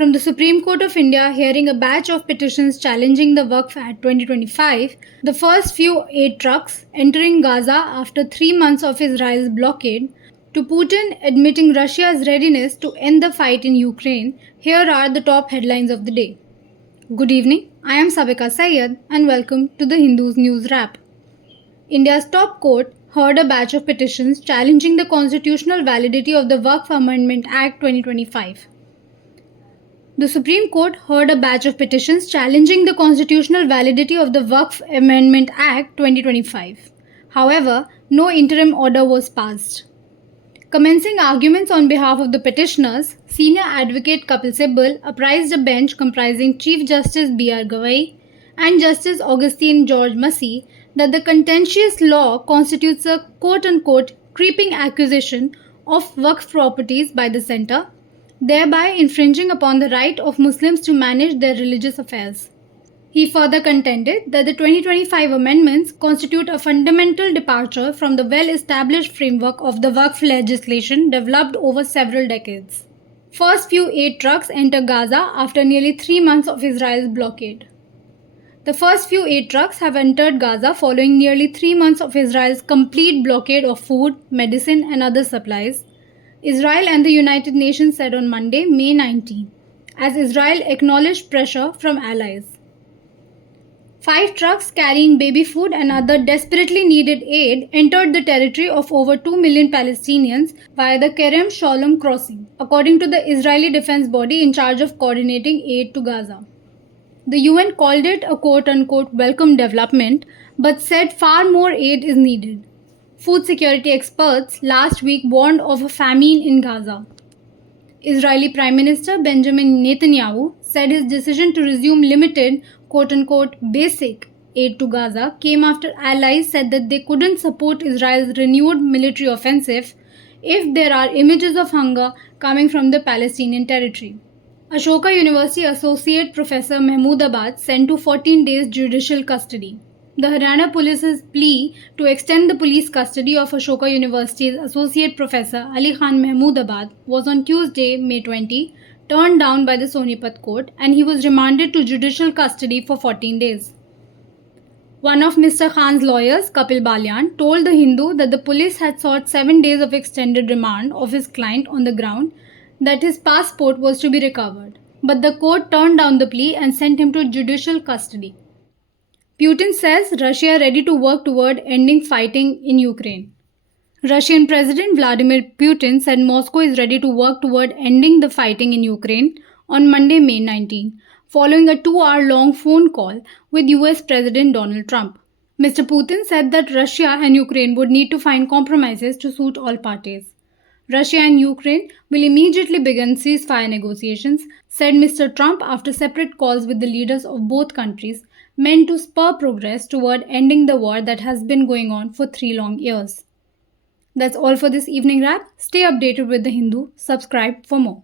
From the Supreme Court of India hearing a batch of petitions challenging the Waqf Act 2025, the first few aid trucks entering Gaza after 3 months of Israel's blockade, to Putin admitting Russia's readiness to end the fight in Ukraine, here are the top headlines of the day. Good evening, I am Sabika Syed and welcome to the Hindu's News Wrap. India's top court heard a batch of petitions challenging the constitutional validity of the Waqf Amendment Act 2025. The Supreme Court heard a batch of petitions challenging the constitutional validity of the Waqf Amendment Act 2025. However, no interim order was passed. Commencing arguments on behalf of the petitioners, Senior Advocate Kapil Sibal apprised a bench comprising Chief Justice B.R. Gavai and Justice Augustine George Massey that the contentious law constitutes a quote-unquote creeping acquisition of Waqf properties by the centre, thereby infringing upon the right of Muslims to manage their religious affairs. He further contended that the 2025 amendments constitute a fundamental departure from the well-established framework of the Waqf legislation developed over several decades. First few aid trucks enter Gaza after nearly 3 months of Israel's blockade. The first few aid trucks have entered Gaza following nearly 3 months of Israel's complete blockade of food, medicine and other supplies, Israel and the United Nations said on Monday, May 19, as Israel acknowledged pressure from allies. 5 trucks carrying baby food and other desperately needed aid entered the territory of over 2 million Palestinians via the Kerem Shalom crossing, according to the Israeli defense body in charge of coordinating aid to Gaza. The UN called it a quote-unquote welcome development, but said far more aid is needed. Food security experts last week warned of a famine in Gaza. Israeli Prime Minister Benjamin Netanyahu said his decision to resume limited, quote-unquote, basic aid to Gaza came after allies said that they couldn't support Israel's renewed military offensive if there are images of hunger coming from the Palestinian territory. Ashoka University Associate Professor Mahmudabad sent to 14 days judicial custody. The Haryana Police's plea to extend the police custody of Ashoka University's Associate Professor Ali Khan Mahmudabad was on Tuesday, May 20, turned down by the Sonipat court and he was remanded to judicial custody for 14 days. One of Mr. Khan's lawyers, Kapil Balyan, told The Hindu that the police had sought 7 days of extended remand of his client on the ground that his passport was to be recovered, but the court turned down the plea and sent him to judicial custody. Putin says Russia ready to work toward ending fighting in Ukraine. Russian President Vladimir Putin said Moscow is ready to work toward ending the fighting in Ukraine on Monday, May 19, following a 2-hour-long phone call with US President Donald Trump. Mr. Putin said that Russia and Ukraine would need to find compromises to suit all parties. Russia and Ukraine will immediately begin ceasefire negotiations, said Mr. Trump after separate calls with the leaders of both countries meant to spur progress toward ending the war that has been going on for 3 long years. That's all for this evening wrap. Stay updated with The Hindu. Subscribe for more.